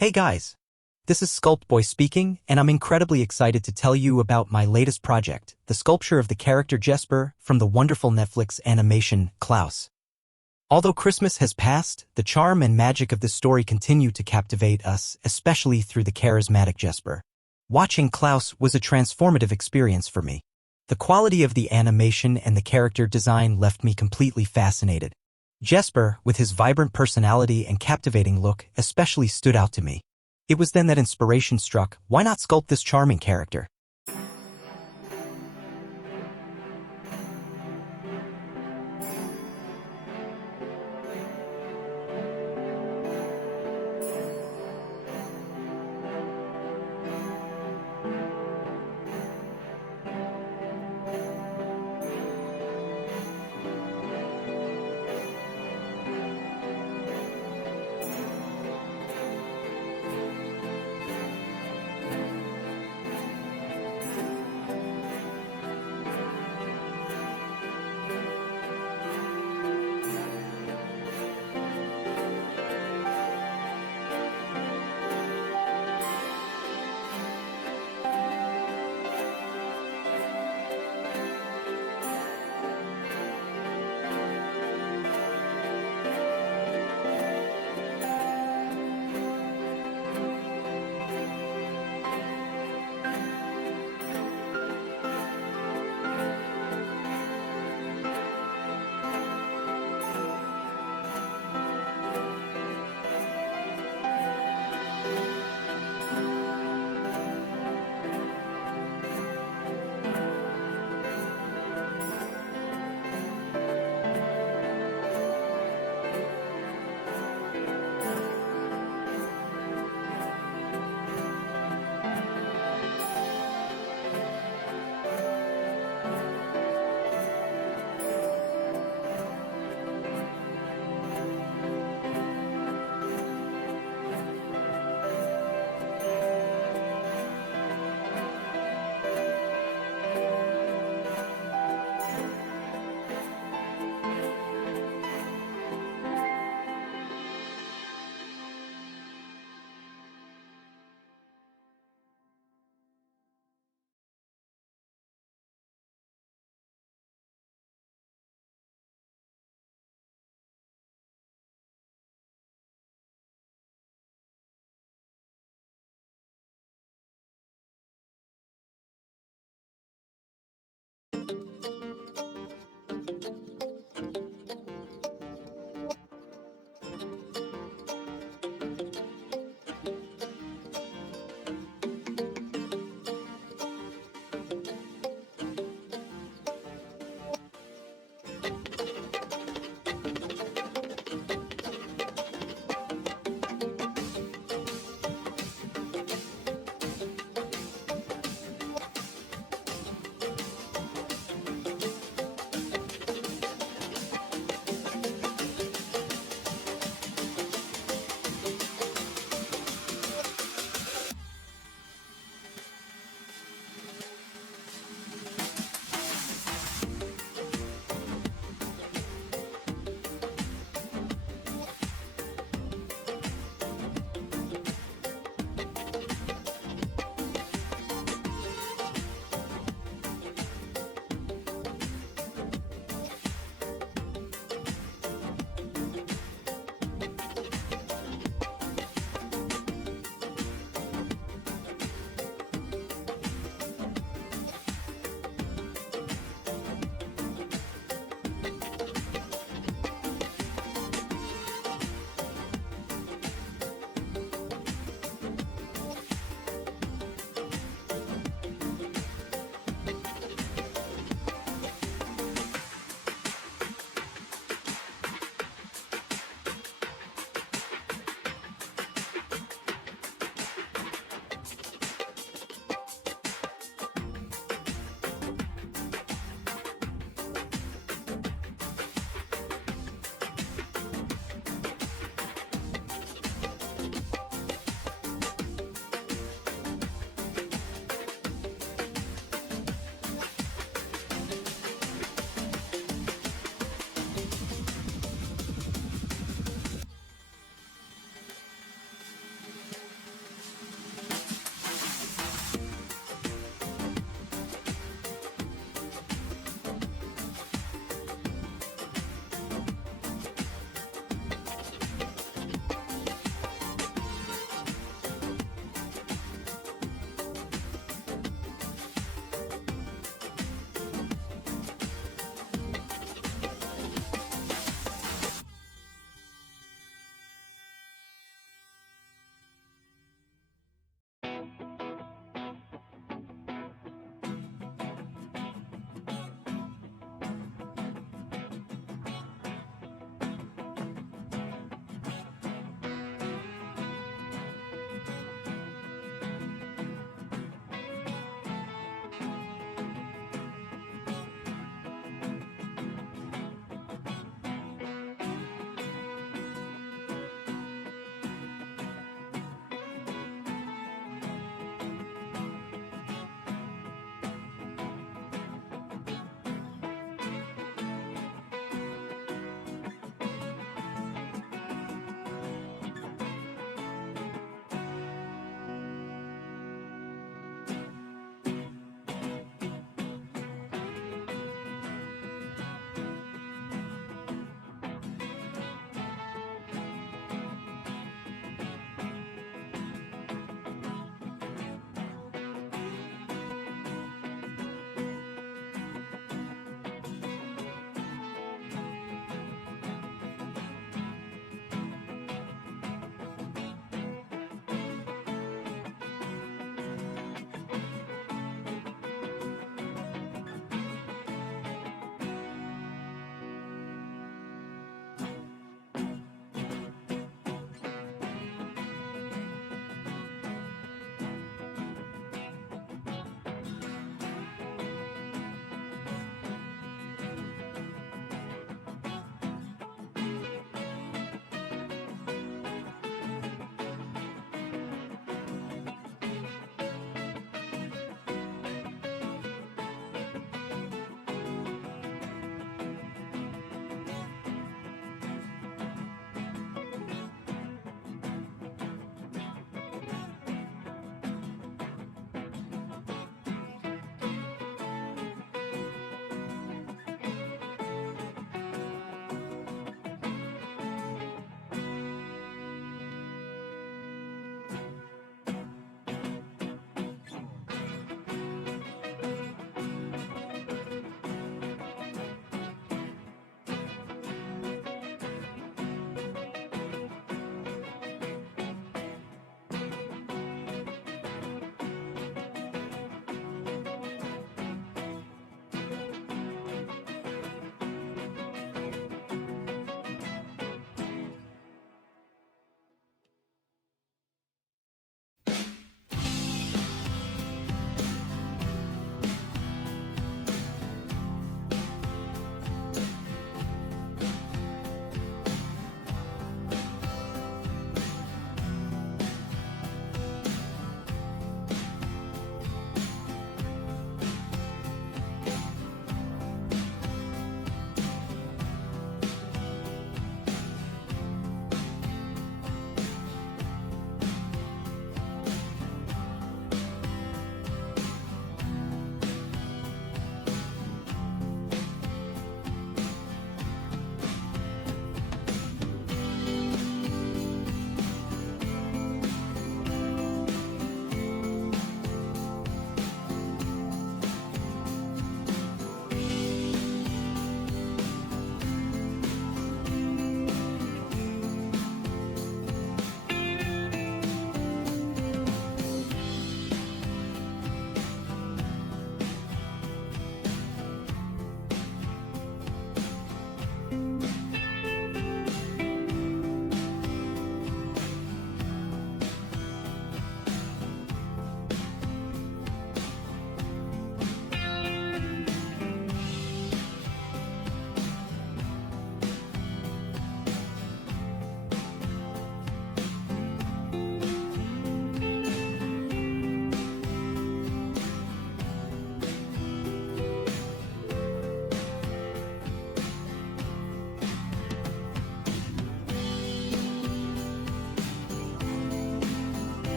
Hey guys, this is Sculpt Boy speaking, and I'm incredibly excited to tell you about my latest project, the sculpture of the character Jesper from the wonderful Netflix animation Klaus. Although Christmas has passed, the charm and magic of this story continue to captivate us, especially through the charismatic Jesper. Watching Klaus was a transformative experience for me. The quality of the animation and the character design left me completely fascinated. Jesper, with his vibrant personality and captivating look, especially stood out to me. It was then that inspiration struck. Why not sculpt this charming character?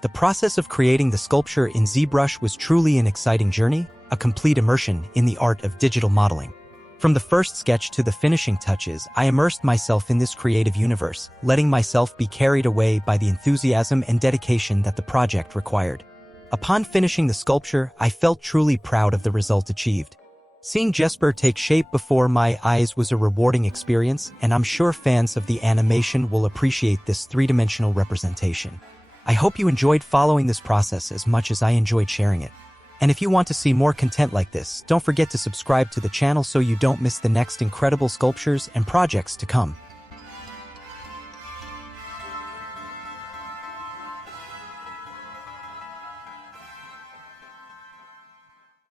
The process of creating the sculpture in ZBrush was truly an exciting journey, a complete immersion in the art of digital modeling. From the first sketch to the finishing touches, I immersed myself in this creative universe, letting myself be carried away by the enthusiasm and dedication that the project required. Upon finishing the sculpture, I felt truly proud of the result achieved. Seeing Jesper take shape before my eyes was a rewarding experience, and I'm sure fans of the animation will appreciate this three-dimensional representation. I hope you enjoyed following this process as much as I enjoyed sharing it. And if you want to see more content like this, don't forget to subscribe to the channel so you don't miss the next incredible sculptures and projects to come.